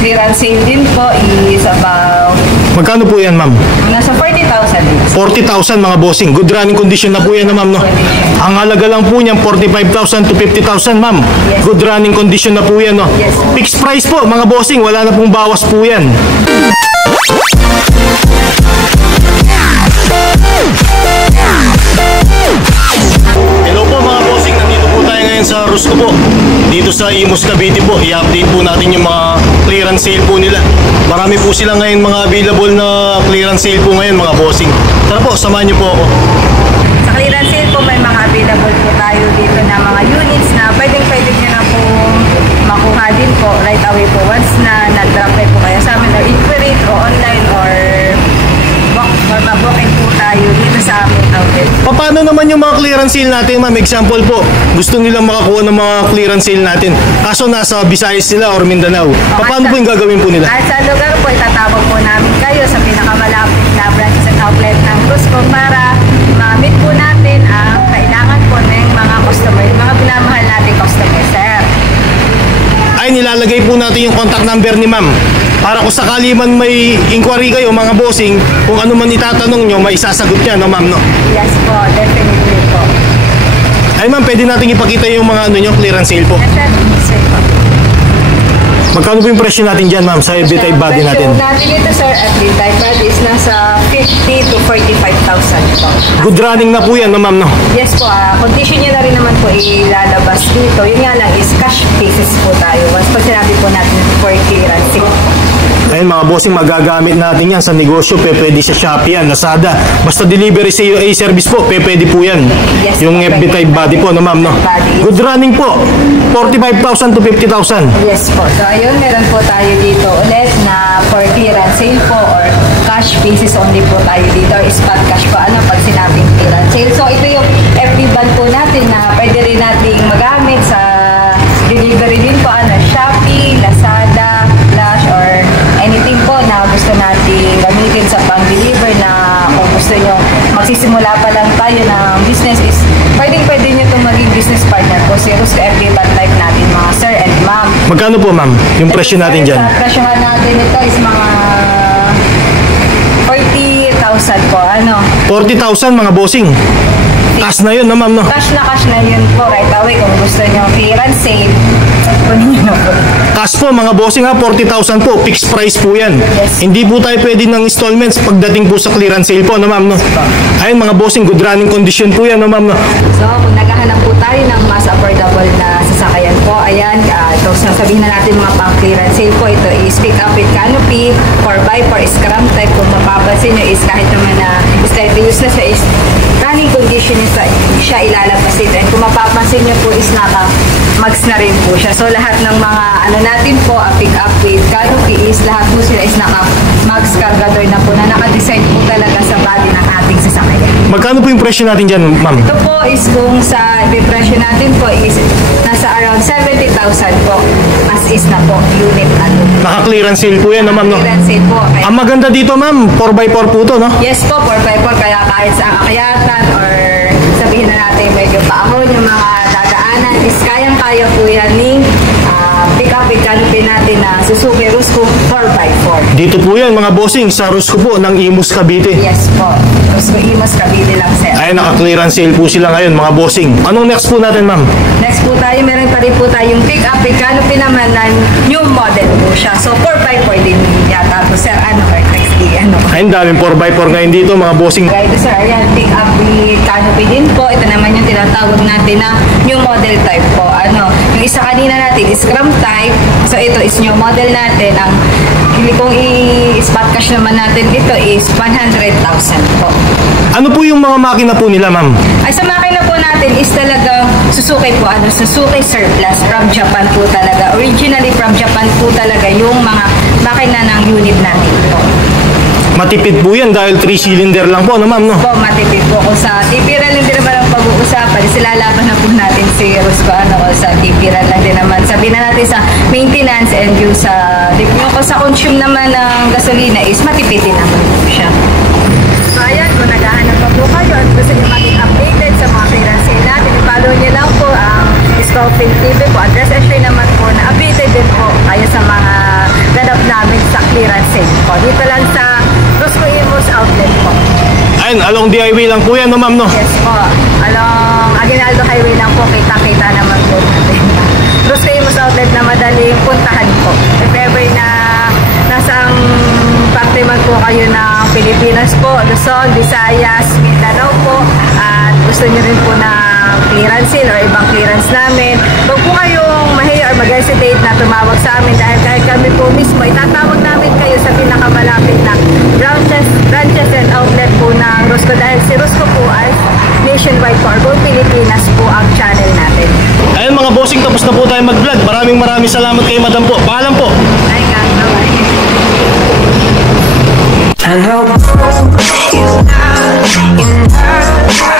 clearance sale din po is about Magkano po yan, ma'am? nasa 40,000 din. 40,000 mga bossing. Good running condition na po yan, ma'am, no? Ang halaga lang po niyan, 45,000 to 50,000, ma'am. Yes. Good running condition na po yan, no? Yes. Fixed price po, mga bossing. Wala na pong bawas po yan. Hello po mga bossing, nandito po tayo ngayon sa Rusco po. Dito sa Imus Cavite po, i-update po natin yung mga clearance sale po nila. Marami po sila ngayon mga available na clearance sale po ngayon mga bossing. Tara po, samahan niyo po ako. Sa clearance sale po, may mga available po tayo dito na mga units na pwedeng-pwede nyo na po makuha din po right away po once na nag-drop po kayo sa amin or inquiry o online or mag-booking po tayo dito sa aming outlet. Paano naman yung mga clearance sale natin, ma'am? Example po, gusto nilang makakuha ng mga clearance sale natin. Kaso nasa Visayas sila or Mindanao. Paano po yung gagawin po nila? At sa lugar po, itatawag po namin kayo sa pinakamalapit na branches at outlet ng Rusco para ma-meet po natin ang kailangan po ng mga customer, mga pinamahal natin customer, sir. Ay, nilalagay po natin yung contact number ni ma'am. Para kung sakali man may inquiry kayo, mga bossing, kung ano man itatanong nyo, may isasagot niya, no ma'am, no? Yes po, definitely po. Ay ma'am, pwede natin ipakita yung mga ano nyo, clearance sale po. Yes, sir. Magkano po yung presyo natin dyan, ma'am, sa every type body natin? Presyo natin ito, sir, at the type body is nasa 50 to 45,000 po. Good running na po yan, no ma'am, no? Yes po, condition nyo na rin naman po ilalabas dito. Yun nga lang is cash basis po tayo. Once pag sinabi po natin for clearance sale. Ayun mga bossing, magagamit natin yan sa negosyo, pwede sa Shopee yan, Lazada. Basta delivery sa service po, pwede po yan. Yes, yung FB type body po, no ma'am, no? Good running po, 45,000 to 50,000. Yes po. So ayun, meron po tayo dito ulit na for clearance sale po or cash basis only po tayo dito or spot cash po ano pag sinabing clearance sale. So ito yung FB band po natin na pwede rin nating magamit sa delivery din po ano, Shopee, Lazada, Flash or anything po na gusto natin gamitin sa pang-deliver na kung gusto nyo magsisimula pa lang tayo ng business is pwede nyo itong maging business partner po si Rusco FB band type natin mga sir and ma'am. Magkano po ma'am yung presyo natin dyan? Sa presyohan natin ito is mga 40,000 po ano. 40,000 mga bossing. Cash na yun, no ma'am, no? Cash na yun po right away kung gusto nyo clearance sale. Kunin nyo na po. Cash po mga bossing ha, 40,000 po, fixed price po yan. Yes. Hindi po tayo pwede ng installments pagdating po sa clearance sale po, no ma'am, no? Ayun mga bossing, good running condition po yan, no ma'am, no? So kung naghahanap po tayo ng mas affordable na sasakyan po, ayan, ito sasabihin na natin mga pang clearance sale po, ito is pick up with canopy, 4x4 scrum type, kung mapapansin nyo is kahit naman na slightly useless siya is running condition siya ilalabas dito. And kung mapapansin nyo po is naka-mags na rin po siya. So lahat ng mga ano natin po, pick up with canopy is lahat po sila is naka-mags cargador na po na naka-design po talaga sa body ng ating sasakyan. Magkano po yung presyo natin dyan, ma'am? Ito po is kung sa presyo natin po is nasa around 70,000 po as is na po unit ano. Naka-clearance sale po yan, no ma'am, no? Clearance sale po. Kaya, Ang maganda dito, ma'am, 4x4 po to, no? yes po, 4x4 kaya kahit sa akyatan or sabihin na natin medyo paahon yung mga dadaanan is kayang-kaya po yan ng pick up with canopy natin na Suzuki Rusco 4x4. Dito po yan, mga bossing, sa Rusco po ng Imus Cavite. Yes po. Rusco Imus Cavite lang sir. Ay, naka-clearance sale po sila ngayon, mga bossing. Anong next po natin, ma'am? Next po tayo, meron pa rin po tayong pick up with canopy naman na new model po siya. So 4x4 din yata po sir. Ano or next day, ano? Ay, daming 4x4 ngayon dito, mga bossing. Right, sir, ayan, pick up with canopy din po. Ito naman yung tinatawag natin na new model type po. Ano, yung isa kanina natin is scrum type. So ito is new model natin. Ang kung i-spot cash naman natin ito is 100,000 po. Ano po yung mga makina po nila, ma'am? Ay, sa makina po natin is talaga Suzuki po, ano, Suzuki surplus from Japan po talaga. Originally from Japan po talaga yung mga makina ng unit natin po. Matipid po yan dahil 3-cylinder lang po, no ma'am, no? Po, matipid po. Kung sa TP-RAN lang din naman ang pag-uusapan, silalaban na po natin si Rusco, ano, sa TP-RAN lang din naman. Sabihin na natin sa maintenance and yung sa consume naman ng gasolina is matipid din naman po siya. So ayan, kung naghahanap pa po kayo at gusto nyo maging updated sa mga clearance sale natin, i-follow nyo lang po ang Scoffin TV po. Address and share naman po na updated din po kayo sa mga ganap Along the highway lang po yan, no ma'am, no? Yes po. Along Aguinaldo Highway lang po, kita-kita naman po natin. Rus Famous Outlet na madaling puntahan po. If ever na nasang parte man po kayo ng Pilipinas po, Luzon, Visayas, Mindanao po, at gusto nyo rin po na clearance sale or ibang clearance namin, huwag po kayong mahiya or mag-hesitate na tumawag sa amin dahil kahit kami po mismo, itatawag namin kayo sa pinakamalapit na branches and outlet po ng Rusco dahil si Rusco po ay nationwide po or buong Pilipinas po ang channel natin. Ayun mga bossing, tapos na po tayo mag-vlog. Maraming salamat kay madam po. Paalam po. Ay, bye-bye. I know you